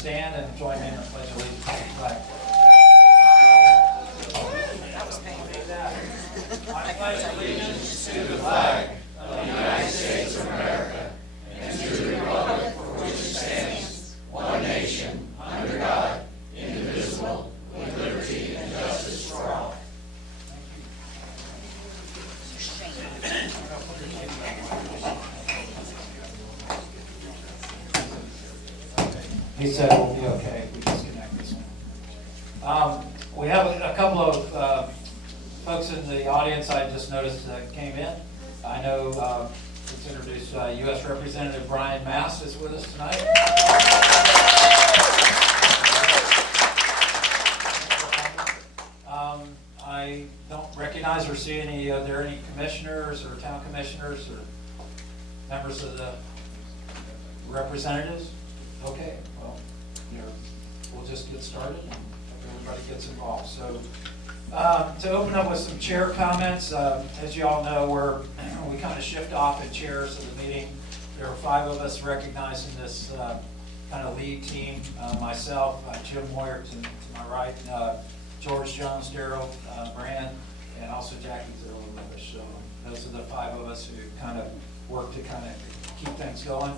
stand and join me in the pledge of allegiance to the flag. That was painful. I pledge allegiance to the flag of the United States of America and to the republic for which it stands, one nation, under God, indivisible, with liberty and justice for all. He said it will be okay if we disconnect this one. We have a couple of folks in the audience I just noticed that came in. I know, let's introduce U.S. Representative Brian Mast is with us tonight. I don't recognize or see any, are there any commissioners or town commissioners or members of the representatives? Okay, well, we'll just get started and hope everybody gets involved. So, to open up with some chair comments, as you all know, we kind of shift off in chairs of the meeting. There are 5 of us recognizing this kind of lead team. Myself, Jim Moyer to my right, George Jones, Daryl Brand, and also Jackie Zerler with us. So those are the 5 of us who kind of work to kind of keep things going.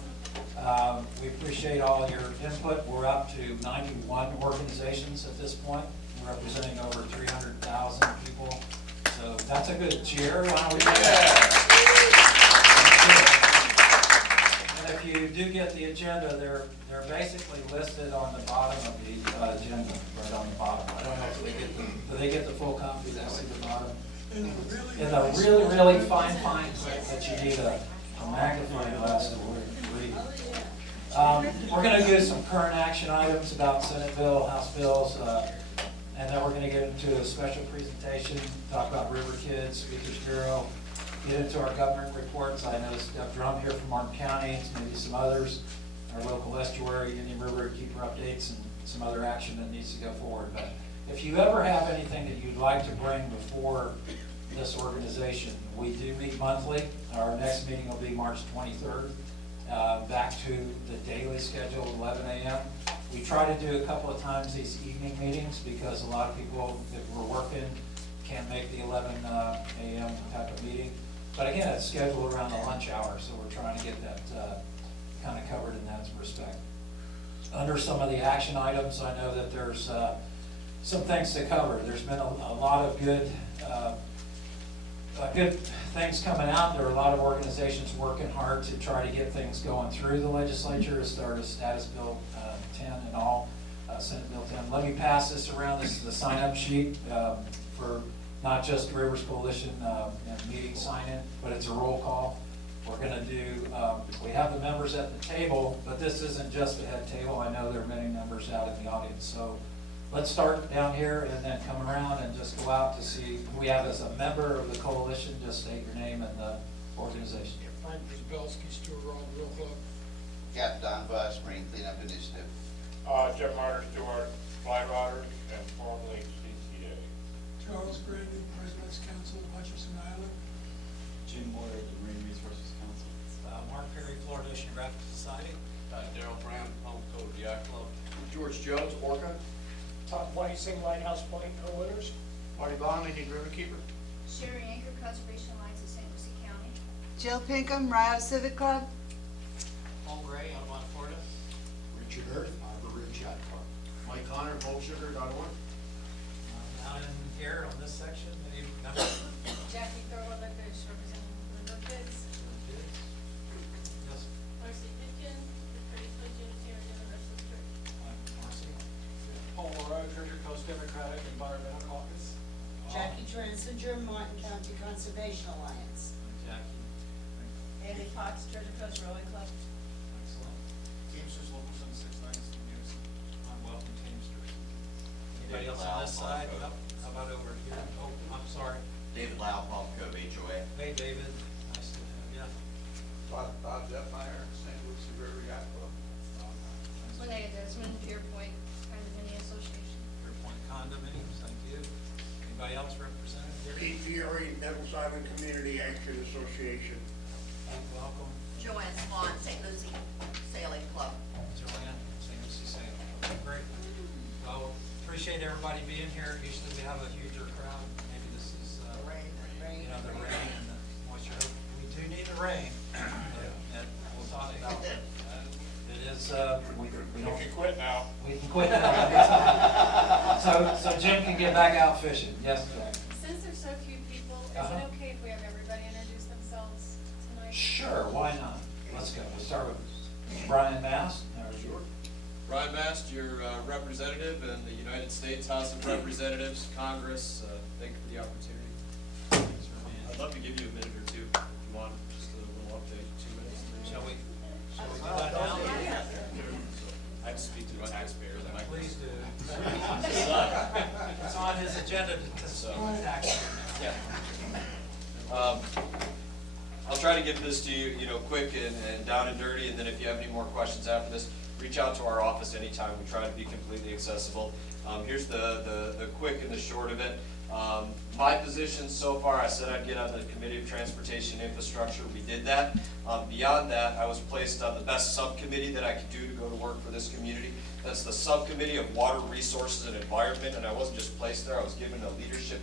We appreciate all your input. We're up to 91 organizations at this point, representing over 300,000 people. So that's a good cheer. Why don't we do that? And if you do get the agenda, they're basically listed on the bottom of the agenda, right on the bottom. I don't know if they get do they get the full copy? They see the bottom. In a really, really fine print that you need a magnifying glass to read. We're going to do some current action items about Senate bill, House bills, and then we're going to get into a special presentation, talk about River Kids, Speakers Bureau, get into our government reports. I noticed we got Drum here from Martin County, maybe some others, our local estuary, Indian River Keeper updates, and some other action that needs to go forward. But if you ever have anything that you'd like to bring before this organization, we do meet monthly. Our next meeting will be March 23rd. Back to the daily schedule, 11 a.m. We try to do a couple of times these evening meetings because a lot of people, if we're working, can't make the 11 a.m. type of meeting. But again, it's scheduled around the lunch hour, so we're trying to get that kind of covered in that respect. Under some of the action items, I know that there's some things to cover. There's been a lot of good things coming out. There are a lot of organizations working hard to try to get things going through the legislature as far as status bill 10 and all, Senate Bill 10. Let me pass this around. This is the sign-up sheet for not just Rivers Coalition and meeting sign-in, but it's a roll call. We're going to do, we have the members at the table, but this isn't just a head table. I know there are many members out in the audience. So let's start down here and then come around and just go out to see who we have as a member of the coalition. Just state your name and the organization. Frank Brzebelski, Stewart Rock Grill Club. Captain Don Buss, Marine Cleanup Initiative. Jeff Martin Stewart, Fly Rotter, and formerly CCA. Charles Brandon, President's Council, Hutchinson Island. Jim Moyer, the Marine Resources Council. Mark Perry, Florida Oceanographic Society. Daryl Brown, Home Code Yacht Club. George Jones, Orca. Todd Weissing, Lighthouse Point, Co-Winners. Marty Bond, Indian River Keeper. Sherry Anchor, Conservation Alliance of St. Lucie County. Jill Pinkham, Rio Civic Club. Paul Gray, Audubon, Florida. Richard Earth, Arbor Ridge Yacht Club. Mike Connor, BoatSugar.org. Down in here on this section, any members? Jackie Thurlow Licorice, representing River Kids. Yes, Marcy Pitkin, the Pretty Unitarian Universal Church. Marcy. Paul Moreau, Treasure Coast Democratic Environmental Caucus. Jackie Transinger, Martin County Conservation Alliance. Jackie. Andy Fox, Treasure Coast Rowing Club. Excellent. Teamsters Local 769, News. I'm welcome Teamsters. Anybody else on this side? Nope. How about over here? Oh, I'm sorry. David Lau, Palm Cove HOA. Hey, David. Nice to have you. Bob Detmeyer, St. Lucie River Yacht Club. Linnea Desmond, Pier Point Condominium Association. Your point condominiums, thank you. Anybody else represented here? Pete Fiore, Devils Island Community Action Association. Welcome. Joanne Swan, St. Lucie Sailing Club. Joanne, St. Lucie Sailing Club. appreciate everybody being here. Usually we have a huger crowd. Maybe this is, you know, the rain and the moisture. We do need the rain. And we'll talk about it. It is, we You don't, can quit now. we can quit now anytime. So Jim can get back out fishing. Yes, Jack? Since there's so few people, is Uh-huh. it okay if we have everybody introduce themselves tonight? Sure, why not? Let's go. We'll start with Brian Mast. There's yours. Brian Mast, your representative in the United States House of Representatives, Congress. Thank you for the opportunity. Thanks for being I'd here. love to give you a minute or two if you want, just a little update, 2 minutes. Shall we do that now? I have to speak to the taxpayers. and I- Please do. It's on his agenda to speak to taxpayers. Yeah. I'll try to give this to you, quick and down and dirty, and then if you have any more questions after this, reach out to our office anytime. We try to be completely accessible. Here's the quick and the short of it. My position so far, I said I'd get on the Committee of Transportation and Infrastructure. We did that. Beyond that, I was placed on the best subcommittee that I could do to go to work for this community. That's the Subcommittee of Water Resources and Environment, and I wasn't just placed there, I was given a leadership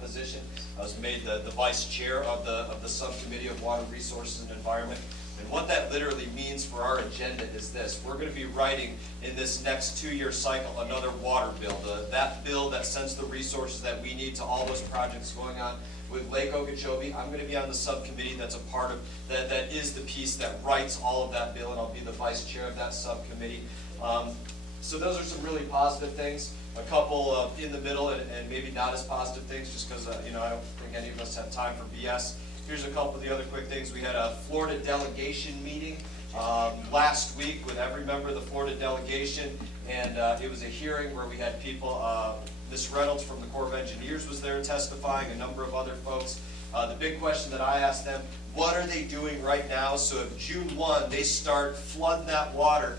position. I was made the vice chair of the Subcommittee of Water Resources and Environment. And what that literally means for our agenda is this: we're going to be writing in this next 2-year cycle another water bill, that bill that sends the resources that we need to all those projects going on with Lake Okeechobee. I'm going to be on the subcommittee that's a part of, that is the piece that writes all of that bill, and I'll be the vice chair of that subcommittee. So those are some really positive things. A couple in the middle and maybe not as positive things, just because I don't think any of us have time for BS. Here's a couple of the other quick things. We had a Florida delegation meeting last week with every member of the Florida delegation, and it was a hearing where we had people, Ms. Reynolds from the Corps of Engineers was there testifying, a number of other folks. The big question that I asked them, what are they doing right now so if June 1 they start flooding that water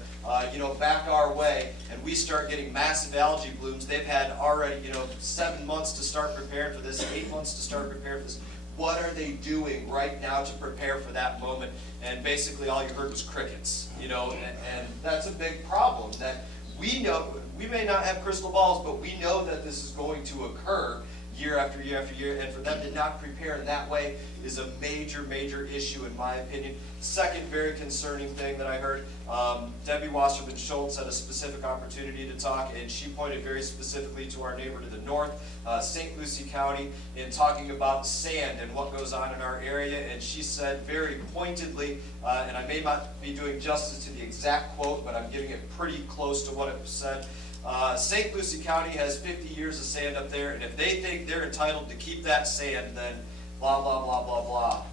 back our way, and we start getting massive algae blooms? They've had already 7 months to start preparing for this, 8 months to start preparing for this. What are they doing right now to prepare for that moment? And basically all you heard was crickets, and that's a big problem that we know. We may not have crystal balls, but we know that this is going to occur year after year after year, and for them to not prepare in that way is a major, major issue in my opinion. Second very concerning thing that I heard, Debbie Wasserman Schultz had a specific opportunity to talk, and she pointed very specifically to our neighbor to the north, St. Lucie County, in talking about sand and what goes on in our area, and she said very pointedly, and I may not be doing justice to the exact quote, but I'm giving it pretty close to what it said. St. Lucie County has 50 years of sand up there, and if they think they're entitled to keep that sand, then blah, blah, blah, blah, blah.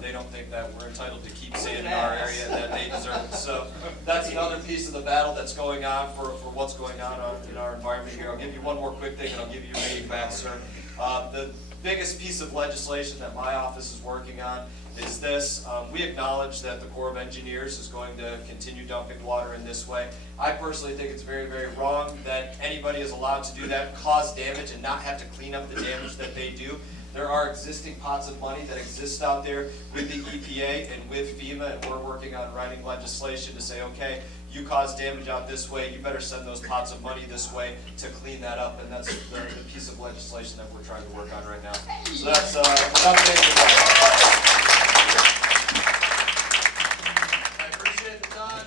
They don't think that we're entitled to keep sand in our area that they deserve. So that's another piece of the battle that's going on for what's going on in our environment here. I'll give you one more quick thing, and I'll give you your meeting back, sir. The biggest piece of legislation that my office is working on is this. We acknowledge that the Corps of Engineers is going to continue dumping water in this way. I personally think it's very, very wrong that anybody is allowed to do that, cause damage, and not have to clean up the damage that they do. There are existing pots of money that exist out there with the EPA and with FEMA, and we're working on writing legislation to say, okay, you caused damage out this way, you better send those pots of money this way to clean that up, and that's the piece of legislation that we're trying to work on right now. So that's an update for that. I appreciate the time.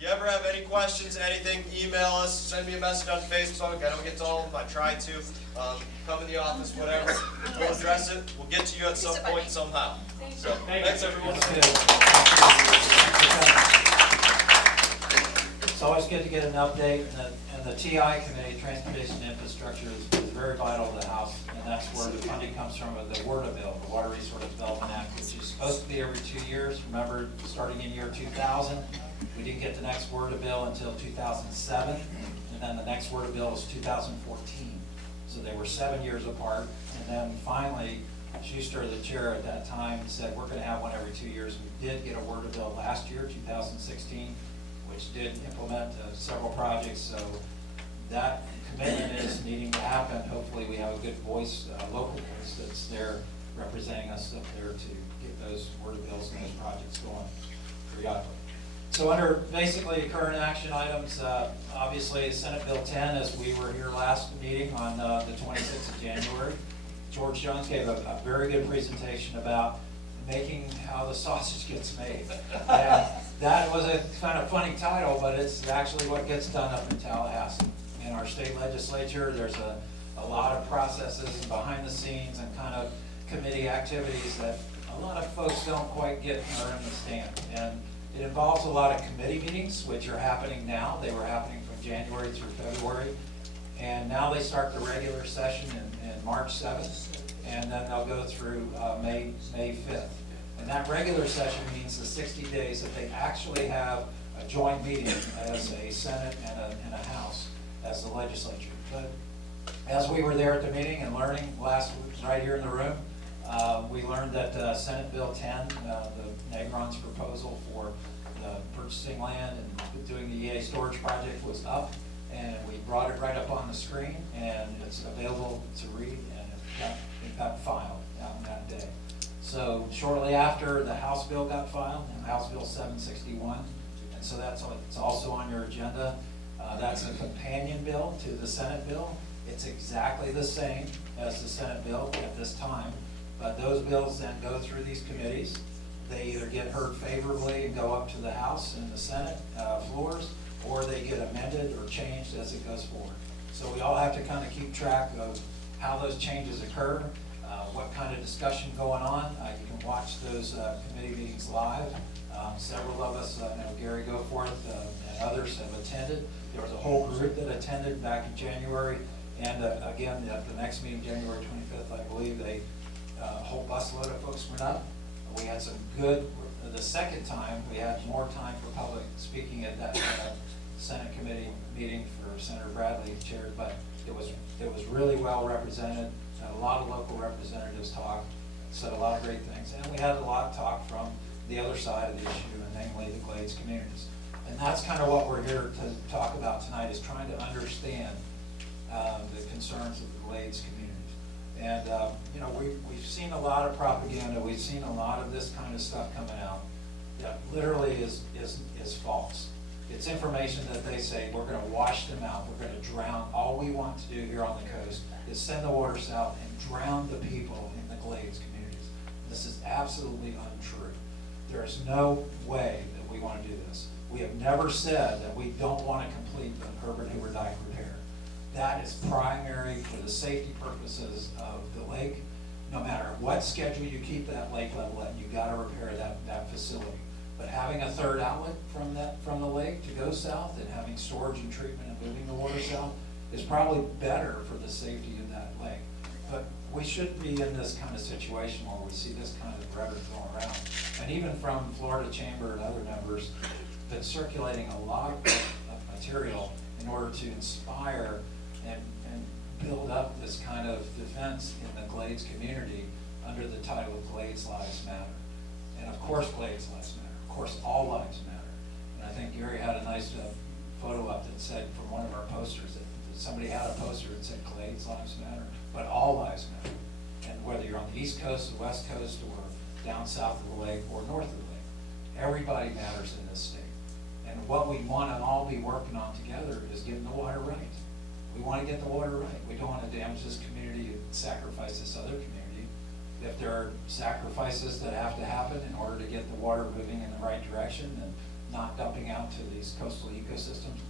You ever have any questions, anything, email us, send me a message on Facebook. I don't get to all of them, I try to. Come in the office, whatever. We'll address it. We'll get to you at some point somehow. So, thanks everyone. It's always good to get an update, and the TI Committee, Transportation and Infrastructure, is very vital to the House, and that's where the funding comes from with the WRDA bill, the Water Resource Development Act, which is supposed to be every 2 years. Remember, starting in year 2000, we didn't get the next WRDA bill until 2007, and then the next WRDA bill was 2014. So they were 7 years apart, and then finally, Schuster, the chair at that time, said we're going to have one every 2 years. We did get a WRDA bill last year, 2016, which did implement several projects. So that commitment is needing to happen. Hopefully, we have a good voice, local voice that's there representing us up there to get those WRDA bills and those projects going periodically. So under basically current action items, obviously Senate Bill 10, as we were here last meeting on the 26th of January, George Jones gave a very good presentation about making how the sausage gets made. And that was a kind of funny title, but it's actually what gets done up in Tallahassee. In our state legislature, there's a lot of processes and behind the scenes and kind of committee activities that a lot of folks don't quite get or understand. And it involves a lot of committee meetings, which are happening now. They were happening from January through February. And now they start the regular session in March 7th, and then they'll go through May 5th. And that regular session means the 60 days that they actually have a joint meeting as a Senate and a House as the legislature. But as we were there at the meeting and learning last week, right here in the room, we learned that Senate Bill 10, the Negron's proposal for purchasing land and doing the EA storage project was up, and we brought it right up on the screen, and it's available to read, and it got filed on that day. So shortly after, the House bill got filed, House Bill 761, and so it's also on your agenda. That's a companion bill to the Senate bill. It's exactly the same as the Senate bill at this time, but those bills then go through these committees. They either get heard favorably and go up to the House and the Senate floors, or they get amended or changed as it goes forward. So we all have to kind of keep track of how those changes occur, what kind of discussion going on. You can watch those committee meetings live. Several of us, I know Gary Goforth and others have attended. There was a whole group that attended back in January, and again, at the next meeting, January 25th, I believe, a whole busload of folks went up. We had some good, the second time, we had more time for public speaking at that Senate committee meeting for Senator Bradley chaired, but it was really well represented. Had a lot of local representatives talk, said a lot of great things, and we had a lot of talk from the other side of the issue, and namely the Glades communities. And that's kind of what we're here to talk about tonight, is trying to understand the concerns of the Glades communities. And you know, we've seen a lot of propaganda, we've seen a lot of this kind of stuff coming out that literally is false. It's information that they say, we're gonna wash them out, we're gonna drown. All we want to do here on the coast is send the water south and drown the people in the Glades communities. This is absolutely untrue. There is no way that we want to do this. We have never said that we don't want to complete the Herbert Hoover Dike repair. That is primary for the safety purposes of the lake. No matter what schedule you keep that lake level at, you gotta repair that facility. But having a third outlet from the lake to go south, and having storage and treatment and moving the water south is probably better for the safety of that lake. But we shouldn't be in this kind of situation where we see this kind of rhetoric going around. And even from Florida Chamber and other members, been circulating a lot of material in order to inspire and build up this kind of defense in the Glades community under the title of Glades Lives Matter. And of course Glades Lives Matter, of course all lives matter. And I think Gary had a nice photo up that said, from one of our posters, that somebody had a poster that said Glades Lives Matter, but all lives matter. And whether you're on the east coast, the west coast, or down south of the lake, or north of the lake, everybody matters in this state. And what we want to all be working on together is getting the water right. We want to get the water right. We don't want to damage this community and sacrifice this other community. If there are sacrifices that have to happen in order to get the water moving in the right direction and not dumping out to these coastal ecosystems,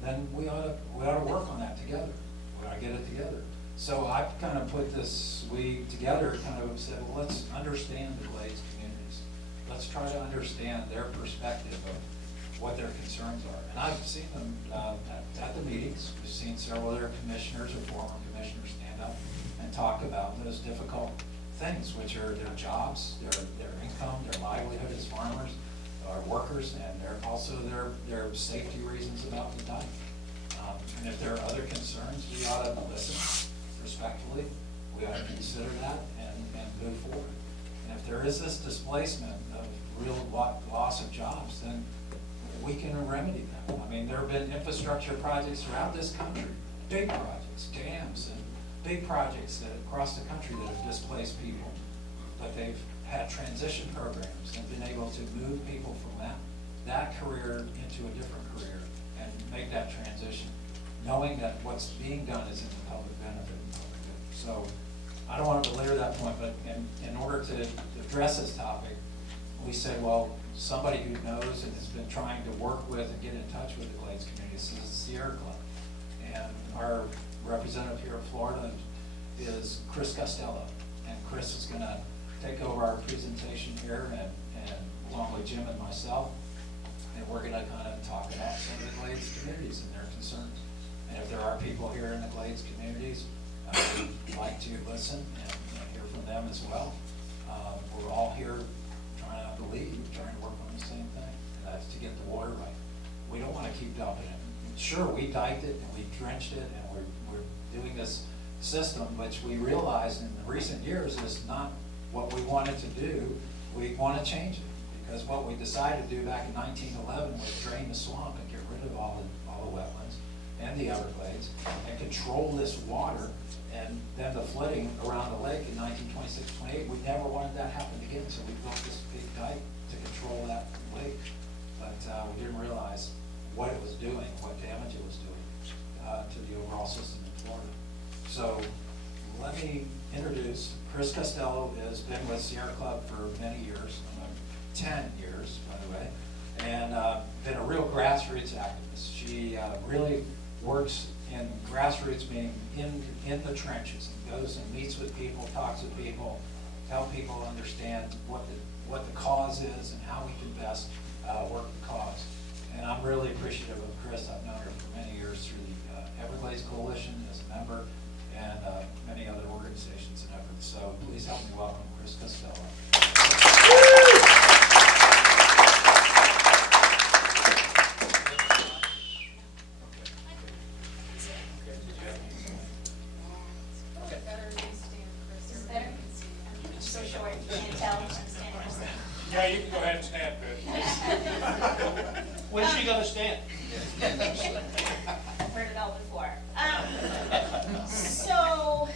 then we ought to work on that together. We ought to get it together. So I've kind of put this, we together kind of said, well, let's understand the Glades communities. Let's try to understand their perspective of what their concerns are. And I've seen them at the meetings. We've seen several other commissioners or former commissioners stand up and talk about those difficult things, which are their jobs, their income, their livelihood as farmers, or workers, and also their safety reasons about the dike. And if there are other concerns, we ought to listen respectfully. We ought to consider that and move forward. And if there is this displacement of real loss of jobs, then we can remedy that. I mean, there have been infrastructure projects throughout this country, big projects, dams, and big projects that across the country that have displaced people. But they've had transition programs and been able to move people from that that career into a different career and make that transition, knowing that what's being done is in the public benefit and public good. So I don't want to belabor that point, but in order to address this topic, we said, well, somebody who knows and has been trying to work with and get in touch with the Glades community, this is the Sierra Club. And our representative here in Florida is Chris Costello. And Chris is gonna take over our presentation here and along with Jim and myself. And we're gonna kind of talk about some of the Glades communities and their concerns. And if there are people here in the Glades communities, we'd like to listen and hear from them as well. We're all here trying to work on the same thing, and that's to get the water right. We don't wanna keep dumping it. Sure, we diked it and we drenched it and we're doing this system, which we realized in the recent years is not what we wanted to do. We wanna change it, because what we decided to do back in 1911 was drain the swamp and get rid of all the wetlands and the Everglades and control this water. And then the flooding around the lake in 1926-28, we never wanted that to happen again, so we built this big dike to control that lake. But we didn't realize what it was doing, what damage it was doing to the overall system in Florida. So let me introduce Chris Costello. Has been with Sierra Club for many years, 10 years, by the way, and been a real grassroots activist. She really works in grassroots, meaning in the trenches, and goes and meets with people, talks with people, help people understand what the cause is and how we can best work the cause. And I'm really appreciative of Chris. I've known her for many years through the Everglades Coalition as a member and many other organizations and efforts. So please help me welcome Chris Costello. Is it better? I'm so short, you can't tell, I'm standing or something. Yeah, you can go ahead and stand, Chris. When's she gonna stand? Heard it all before. So,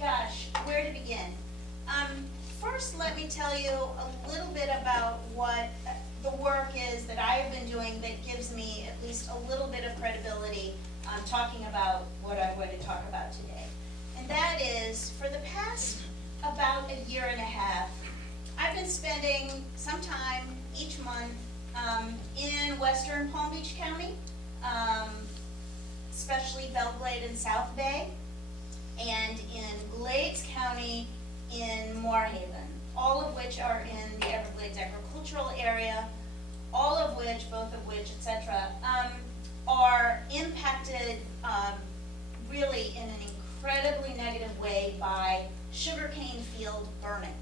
gosh, where to begin? First, let me tell you a little bit about what the work is that I have been doing that gives me at least a little bit of credibility talking about what I'm going to talk about today. And that is, for the past about a year and a half, I've been spending some time each month in western Palm Beach County, especially Belglade and South Bay, and in Glades County in Moorhaven, all of which are in the Everglades agricultural area, all of which, both of which, etc., are impacted really in an incredibly negative way by sugarcane field burning,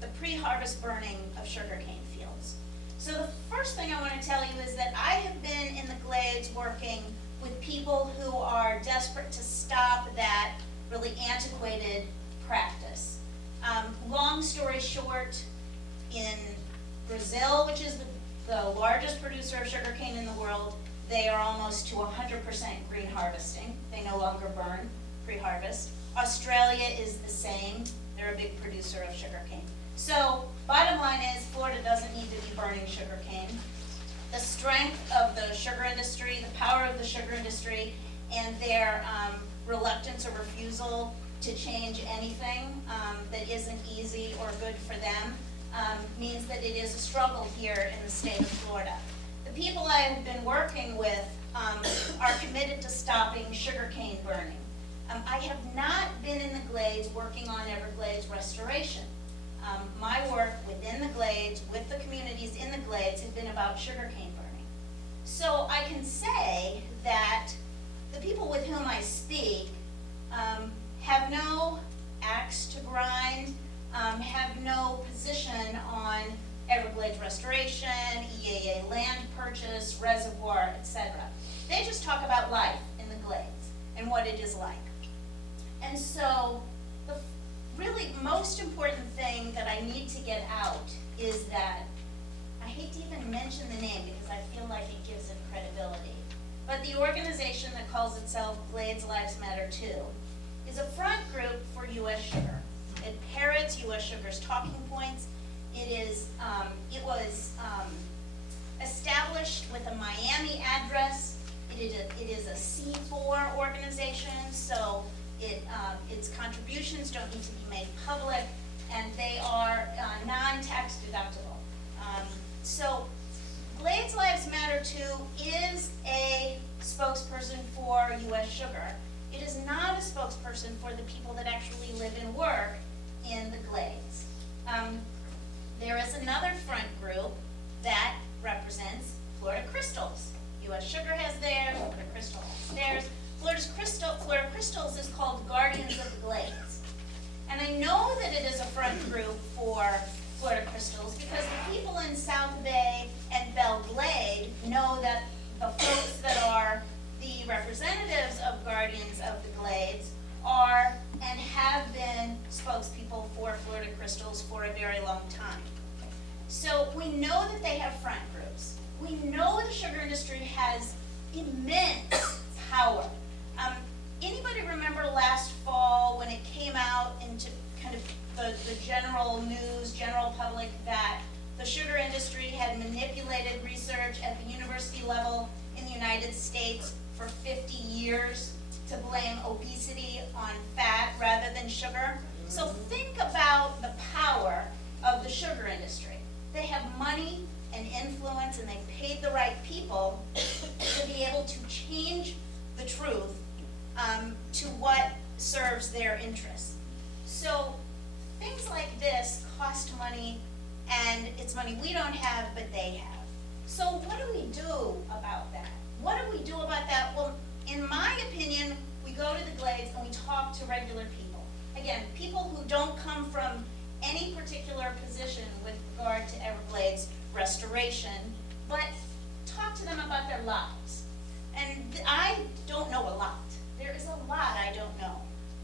the pre-harvest burning of sugarcane fields. So the first thing I want to tell you is that I have been in the Glades working with people who are desperate to stop that really antiquated practice. Long story short, in Brazil, which is the largest producer of sugarcane in the world, they are almost to 100% green harvesting. They no longer burn pre-harvest. Australia is the same. They're a big producer of sugarcane. So, bottom line is, Florida doesn't need to be burning sugarcane. The strength of the sugar industry, the power of the sugar industry, and their reluctance or refusal to change anything that isn't easy or good for them means that it is a struggle here in the state of Florida. The people I have been working with are committed to stopping sugarcane burning. I have not been in the Glades working on Everglades restoration. My work within the Glades, with the communities in the Glades, has been about sugarcane burning. So I can say that the people with whom I speak have no axe to grind, have no position on Everglades restoration, EAA land purchase, reservoir, etc. They just talk about life in the Glades and what it is like. And so the really most important thing that I need to get out is that, I hate to even mention the name because I feel like it gives it credibility, but the organization that calls itself Glades Lives Matter Too is a front group for U.S. Sugar. It parrots U.S. Sugar's talking points. It was established with a Miami address. It is a C4 organization, so its contributions don't need to be made public, and they are non-tax deductible. So Glades Lives Matter 2 is a spokesperson for U.S. Sugar. It is not a spokesperson for the people that actually live and work in the Glades. There is another front group that represents Florida Crystals. U.S. Sugar has theirs, Florida Crystal has theirs. Florida Crystals is called Guardians of the Glades. And I know that it is a front group for Florida Crystals because the people in South Bay and Belle Glade know that the folks that are the representatives of Guardians of the Glades are and have been spokespeople for Florida Crystals for a very long time. So we know that they have front groups. We know the sugar industry has immense power. Anybody remember last fall when it came out into kind of the general news, general public, that the sugar industry had manipulated research at the university level in the United States for 50 years to blame obesity on fat rather than sugar? So think about the power of the sugar industry. They have money and influence, and they've paid the right people to be able to change the truth to what serves their interests. So things like this cost money, and it's money we don't have, but they have. So what do we do about that? What do we do about that? Well, in my opinion, we go to the Glades and we talk to regular people. Again, people who don't come from any particular position with regard to Everglades restoration, but talk to them about their lives. And I don't know a lot. There is a lot I don't know,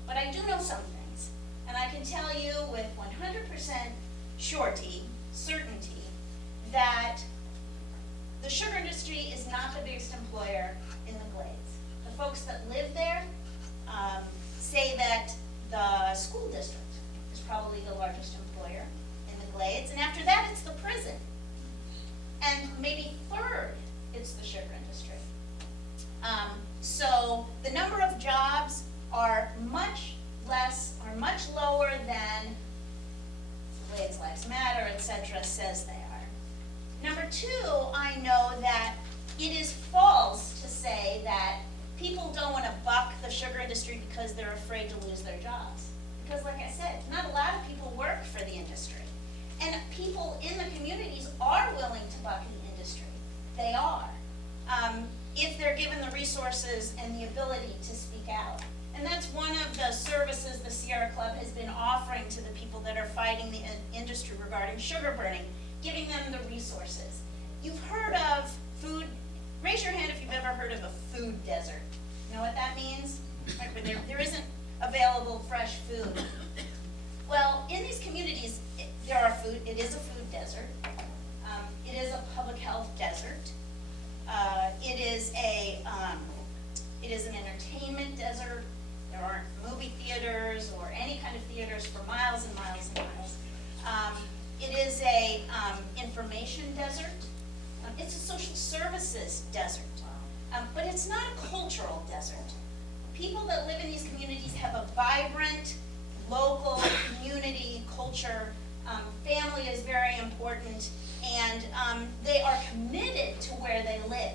but I do know some things. And I can tell you with 100% certainty, that the sugar industry is not the biggest employer in the Glades. The folks that live there say that the school district is probably the largest employer in the Glades, and after that it's the prison. And maybe third, it's the sugar industry. So the number of jobs are much lower than Glades Lives Matter, etc. says they are. Number two, I know that it is false to say that people don't want to buck the sugar industry because they're afraid to lose their jobs. Because like I said, not a lot of people work for the industry. And people in the communities are willing to buck the industry. They are. If they're given the resources and the ability to speak out. And that's one of the services the Sierra Club has been offering to the people that are fighting the industry regarding sugar burning, giving them the resources. You've heard of food, raise your hand if you've ever heard of a food desert. You know what that means? Right, where there isn't available fresh food. Well, in these communities, it is a food desert. It is a public health desert. It is an entertainment desert. There aren't movie theaters or any kind of theaters for miles and miles and miles. It is a information desert. It's a social services desert. But it's not a cultural desert. People that live in these communities have a vibrant local community culture. Family is very important, and they are committed to where they live.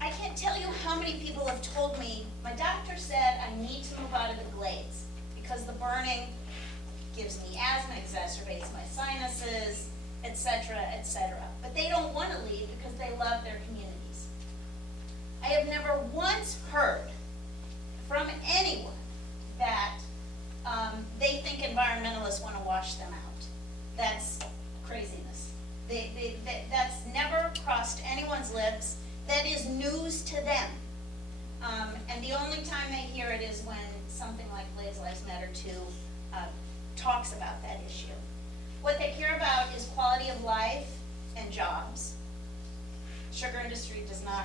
I can't tell you how many people have told me, my doctor said I need to move out of the Glades because the burning gives me asthma, exacerbates my sinuses, etc., etc. But they don't want to leave because they love their communities. I have never once heard from anyone that they think environmentalists want to wash them out. That's craziness. That's never crossed anyone's lips. That is news to them. And the only time they hear it is when something like Glades Lives Matter 2 talks about that issue. What they care about is quality of life and jobs. Sugar industry does not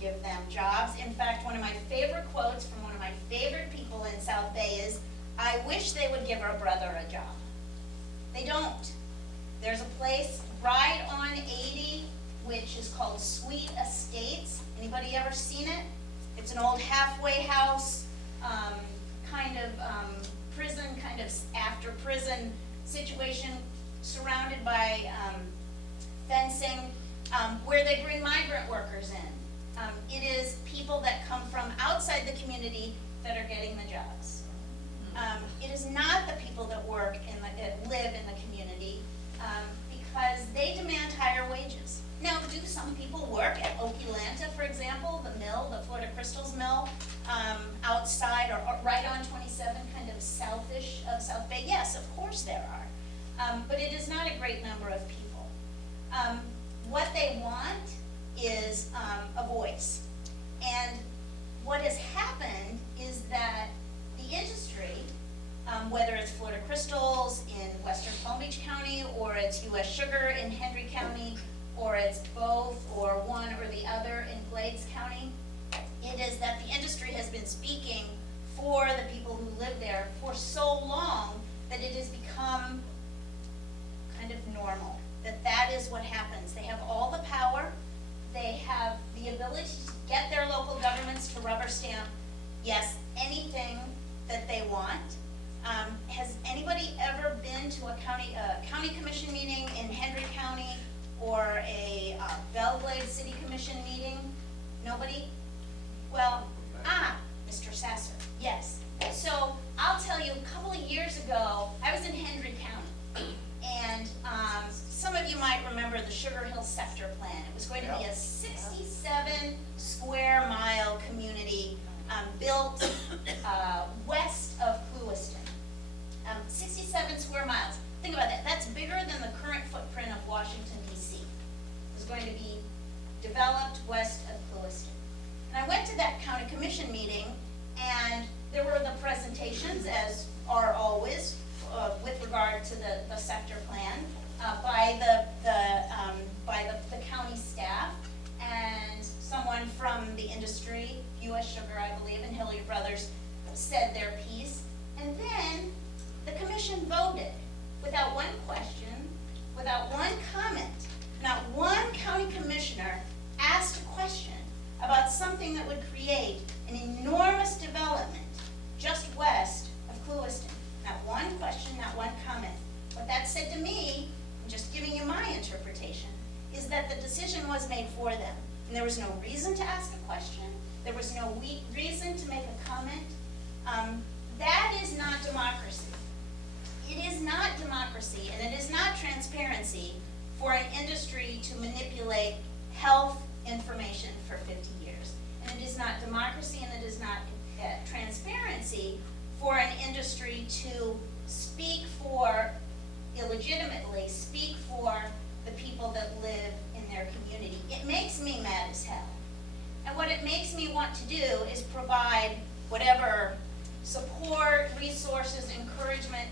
give them jobs. In fact, one of my favorite quotes from one of my favorite people in South Bay is, "I wish they would give our brother a job." They don't. There's a place right on 80, which is called Sweet Estates. Anybody ever seen it? It's an old halfway house, prison, kind of after prison situation, surrounded by fencing, where they bring migrant workers in. It is people that come from outside the community that are getting the jobs. It is not the people that that live in the community, because they demand higher wages. Now, do some people work at Okilanta, for example, the mill, the Florida Crystals mill, outside or right on 27, kind of southish of South Bay? Yes, of course there are. But it is not a great number of people. What they want is a voice. And what has happened is that the industry, whether it's Florida Crystals in western Palm Beach County, or it's U.S. Sugar in Hendry County, or it's both or one or the other in Glades County, it is that the industry has been speaking for the people who live there for so long that it has become kind of normal, that is what happens. They have all the power, they have the ability to get their local governments to rubber stamp, yes, anything that they want. Has anybody ever been to a county commission meeting in Hendry County or a Belglade City Commission meeting? Nobody? Well, Mr. Sasser, yes. So I'll tell you, a couple of years ago, I was in Hendry County, and some of you might remember the Sugar Hill Sector Plan. It was going to be a 67 square mile community built west of Clewiston. 67 square miles. Think about that. That's bigger than the current footprint of Washington, D.C. It was going to be developed west of Clewiston. And I went to that county commission meeting, and there were the presentations, as are always, with regard to the sector plan, by the county staff, and someone from the industry, U.S. Sugar, I believe, and Hilliard Brothers, said their piece. And then the commission voted without one question, without one comment. Not one county commissioner asked a question about something that would create an enormous development just west of Clewiston. Not one question, not one comment. What that said to me, I'm just giving you my interpretation, is that the decision was made for them. And there was no reason to ask a question. There was no reason to make a comment. That is not democracy. It is not democracy, and it is not transparency for an industry to manipulate health information for 50 years. And it is not democracy, and it is not transparency for an industry to speak for, illegitimately, speak for the people that live in their community. It makes me mad as hell. And what it makes me want to do is provide whatever support, resources, encouragement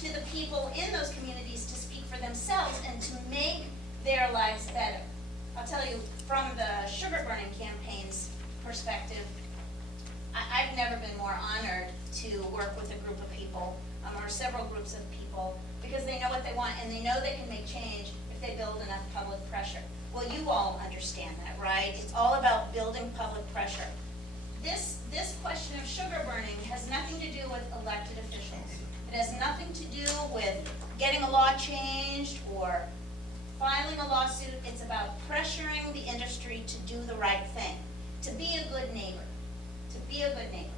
to the people in those communities to speak for themselves and to make their lives better. I'll tell you, from the sugar burning campaign's perspective, I've never been more honored to work with a group of people, or several groups of people, because they know what they want and they know they can make change if they build enough public pressure. Well, you all understand that, right? It's all about building public pressure. This question of sugar burning has nothing to do with elected officials. It has nothing to do with getting a law changed or filing a lawsuit. It's about pressuring the industry to do the right thing, to be a good neighbor, to be a good neighbor.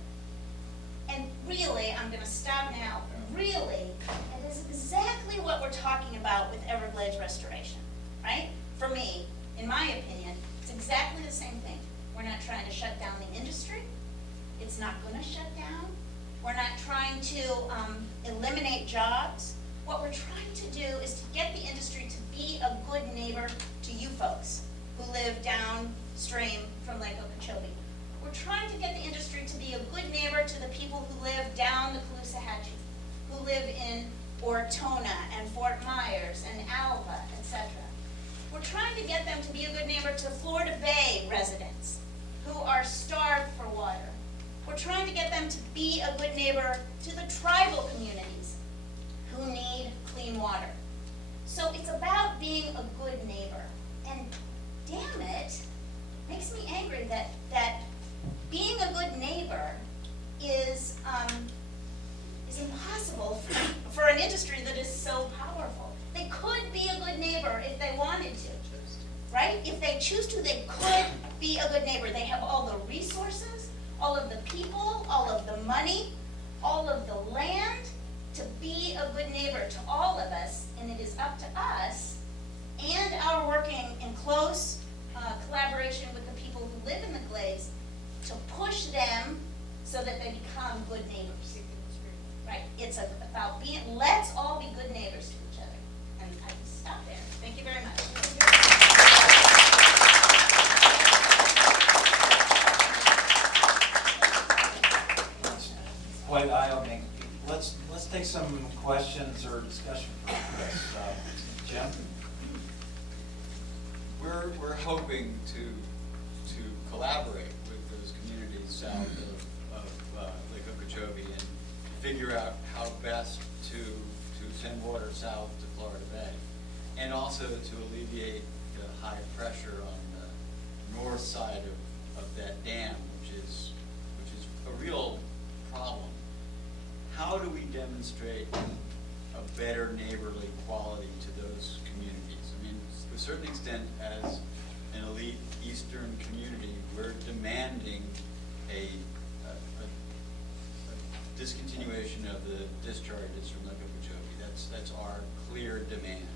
And really, I'm going to stop now, really, it is exactly what we're talking about with Everglades restoration, right? For me, in my opinion, it's exactly the same thing. We're not trying to shut down the industry. It's not going to shut down. We're not trying to eliminate jobs. What we're trying to do is to get the industry to be a good neighbor to you folks who live downstream from Lake Okeechobee. We're trying to get the industry to be a good neighbor to the people who live down the Caloosahatchee, who live in Ortona and Fort Myers and Alva, etc. We're trying to get them to be a good neighbor to Florida Bay residents who are starved for water. We're trying to get them to be a good neighbor to the tribal communities who need clean water. So it's about being a good neighbor. And damn it, makes me angry that being a good neighbor is impossible for an industry that is so powerful. They could be a good neighbor if they wanted to, right? If they choose to, they could be a good neighbor. They have all the resources, all of the people, all of the money, all of the land to be a good neighbor to all of us, and it is up to us and our working in close collaboration with the people who live in the Glades to push them so that they become good neighbors. Right, it's about being, let's all be good neighbors to each other. And I can stop there. Thank you very much. It's quite eye-opening. Let's take some questions or discussion from Chris. Jim? We're hoping to collaborate with those communities south of Lake Okeechobee and figure out how best to send water south to Florida Bay, and also to alleviate the high pressure on the north side of that dam, which is a real problem. How do we demonstrate a better neighborly quality to those communities? I mean, to a certain extent, as an elite eastern community, we're demanding a discontinuation of the discharges from Lake Okeechobee. That's our clear demand.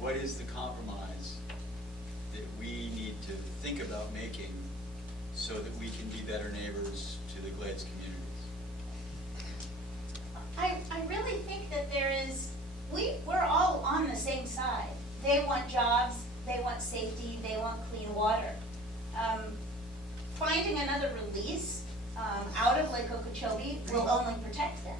What is the compromise that we need to think about making so that we can be better neighbors to the Glades communities? I really think that we're all on the same side. They want jobs, they want safety, they want clean water. Finding another release out of Lake Okeechobee will only protect them.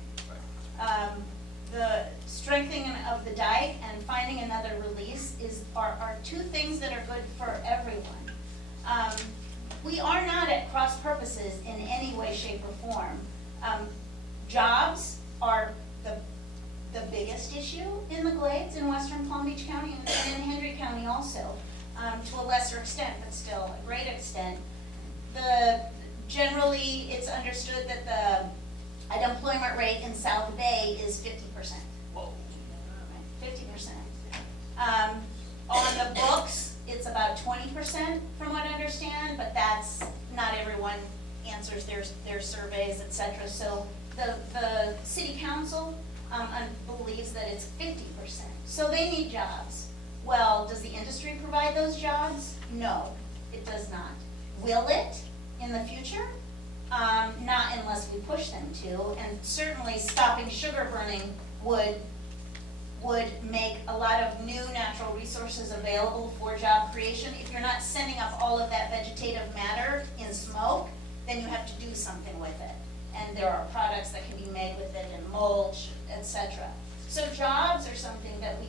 The strengthening of the dike and finding another release are two things that are good for everyone. We are not at cross purposes in any way, shape, or form. Jobs are the biggest issue in the Glades in western Palm Beach County and in Hendry County also, to a lesser extent, but still a great extent. Generally, it's understood that the unemployment rate in South Bay is 50%. Whoa. 50%. On the books, it's about 20% from what I understand, but that's, not everyone answers their surveys, et cetera. So the city council believes that it's 50%. So they need jobs. Well, does the industry provide those jobs? No, it does not. Will it in the future? Not unless we push them to, and certainly stopping sugar burning would make a lot of new natural resources available for job creation. If you're not sending up all of that vegetative matter in smoke, then you have to do something with it. And there are products that can be made with it in mulch, etc. So jobs are something that we